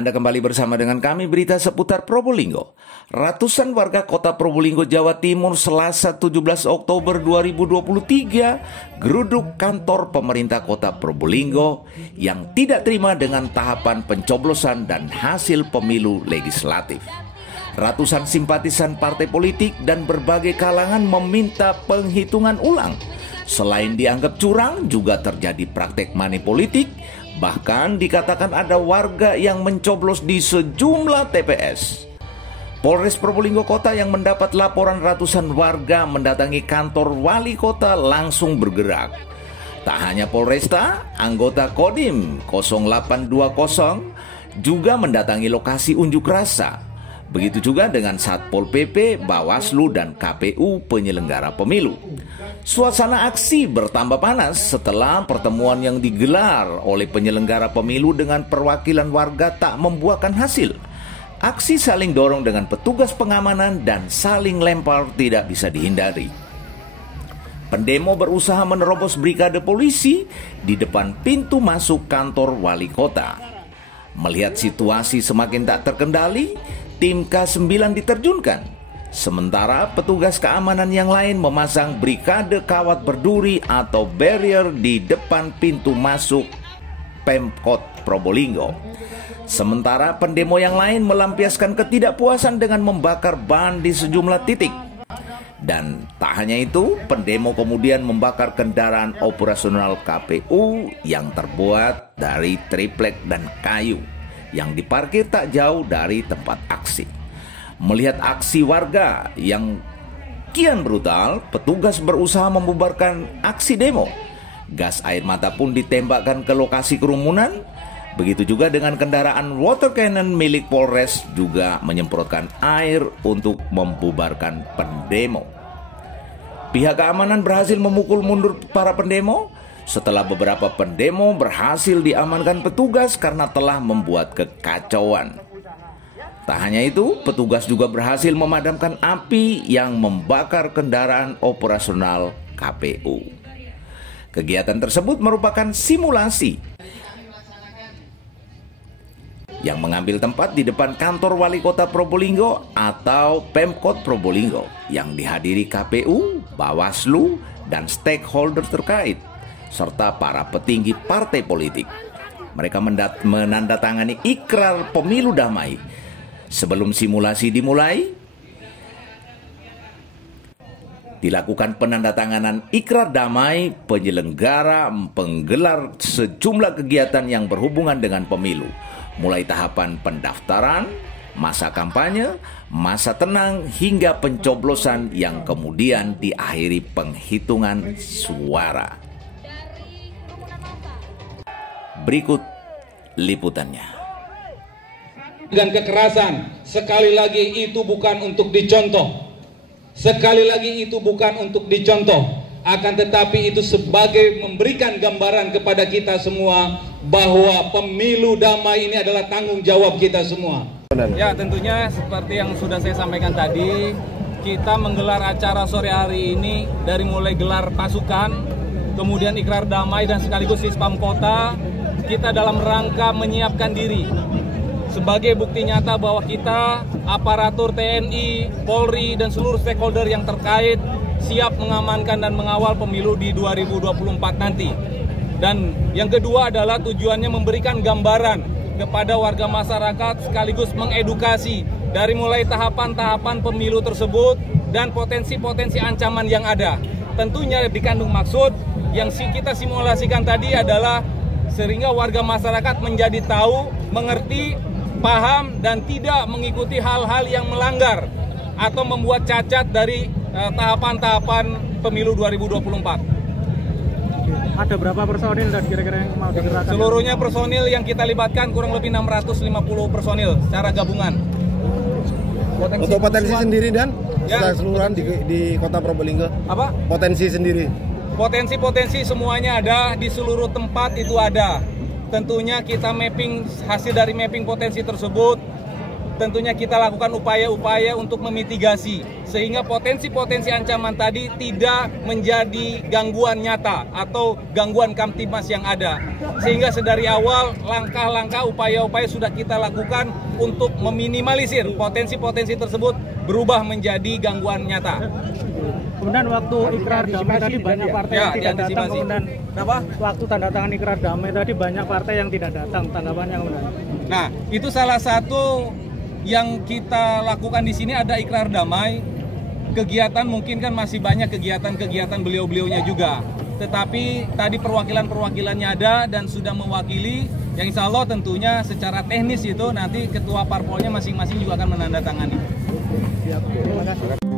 Anda kembali bersama dengan kami berita seputar Probolinggo. Ratusan warga kota Probolinggo, Jawa Timur Selasa 17 Oktober 2023 geruduk kantor pemerintah kota Probolinggo yang tidak terima dengan tahapan pencoblosan dan hasil pemilu legislatif. Ratusan simpatisan partai politik dan berbagai kalangan meminta penghitungan ulang. Selain dianggap curang, juga terjadi praktek money politik. Bahkan dikatakan ada warga yang mencoblos di sejumlah TPS. Polres Probolinggo Kota yang mendapat laporan ratusan warga mendatangi kantor wali kota langsung bergerak. Tak hanya Polresta, anggota Kodim 0820 juga mendatangi lokasi unjuk rasa. Begitu juga dengan Satpol PP, Bawaslu, dan KPU penyelenggara pemilu. Suasana aksi bertambah panas setelah pertemuan yang digelar oleh penyelenggara pemilu dengan perwakilan warga tak membuahkan hasil. Aksi saling dorong dengan petugas pengamanan dan saling lempar tidak bisa dihindari. Pendemo berusaha menerobos brigade polisi di depan pintu masuk kantor wali kota. Melihat situasi semakin tak terkendali, tim K9 diterjunkan. Sementara petugas keamanan yang lain memasang brigade kawat berduri atau barrier di depan pintu masuk Pemkot Probolinggo. Sementara pendemo yang lain melampiaskan ketidakpuasan dengan membakar ban di sejumlah titik. Dan tak hanya itu, pendemo kemudian membakar kendaraan operasional KPU yang terbuat dari triplek dan kayu yang diparkir tak jauh dari tempat aksi. Melihat aksi warga yang kian brutal, petugas berusaha membubarkan aksi demo. Gas air mata pun ditembakkan ke lokasi kerumunan. Begitu juga dengan kendaraan water cannon milik Polres juga menyemprotkan air untuk membubarkan pendemo. Pihak keamanan berhasil memukul mundur para pendemo setelah beberapa pendemo berhasil diamankan petugas karena telah membuat kekacauan. Tak hanya itu, petugas juga berhasil memadamkan api yang membakar kendaraan operasional KPU. Kegiatan tersebut merupakan simulasi yang mengambil tempat di depan kantor wali kota Probolinggo atau Pemkot Probolinggo yang dihadiri KPU, Bawaslu, dan stakeholder terkait, serta para petinggi partai politik. Mereka menandatangani ikrar pemilu damai. Sebelum simulasi dimulai, dilakukan penandatanganan ikrar damai penyelenggara penggelar sejumlah kegiatan yang berhubungan dengan pemilu, mulai tahapan pendaftaran, masa kampanye, masa tenang, hingga pencoblosan yang kemudian diakhiri penghitungan suara. Berikut liputannya. Dan kekerasan, sekali lagi itu bukan untuk dicontoh. Sekali lagi itu bukan untuk dicontoh. Akan tetapi itu sebagai memberikan gambaran kepada kita semua bahwa pemilu damai ini adalah tanggung jawab kita semua. Ya, tentunya seperti yang sudah saya sampaikan tadi, kita menggelar acara sore hari ini dari mulai gelar pasukan, kemudian ikrar damai dan sekaligus Sispam Kota. Kita dalam rangka menyiapkan diri sebagai bukti nyata bahwa kita, aparatur TNI, Polri, dan seluruh stakeholder yang terkait siap mengamankan dan mengawal pemilu di 2024 nanti. Dan yang kedua adalah tujuannya memberikan gambaran kepada warga masyarakat sekaligus mengedukasi dari mulai tahapan-tahapan pemilu tersebut dan potensi-potensi ancaman yang ada. Tentunya dikandung maksud yang kita simulasikan tadi adalah sehingga warga masyarakat menjadi tahu, mengerti, paham, dan tidak mengikuti hal-hal yang melanggar atau membuat cacat dari tahapan-tahapan pemilu 2024. Ada berapa personil dan kira-kira yang mau digerakkan? Seluruhnya personil yang kita libatkan kurang lebih 650 personil secara gabungan. Untuk potensi sendiri dan ya, keseluruhan di kota Probolinggo? Apa? Potensi sendiri? Potensi-potensi semuanya ada, di seluruh tempat itu ada. Tentunya kita mapping, hasil dari mapping potensi tersebut tentunya kita lakukan upaya-upaya untuk memitigasi sehingga potensi-potensi ancaman tadi tidak menjadi gangguan nyata atau gangguan Kamtibmas yang ada. Sehingga sedari awal langkah-langkah upaya-upaya sudah kita lakukan untuk meminimalisir potensi-potensi tersebut berubah menjadi gangguan nyata. Kemudian waktu ikrar damai tadi banyak partai yang tidak datang. Kemudian waktu tanda tangan ikrar damai tadi banyak partai yang tidak datang. Tanggapannya kemudian. Nah, itu salah satu yang kita lakukan di sini ada ikrar damai. Kegiatan mungkin kan masih banyak kegiatan-kegiatan beliau-beliaunya juga. Tetapi tadi perwakilan-perwakilannya ada dan sudah mewakili. Yang insya Allah tentunya secara teknis itu nanti ketua parpolnya masing-masing juga akan menandatangani. Siap. Terima kasih.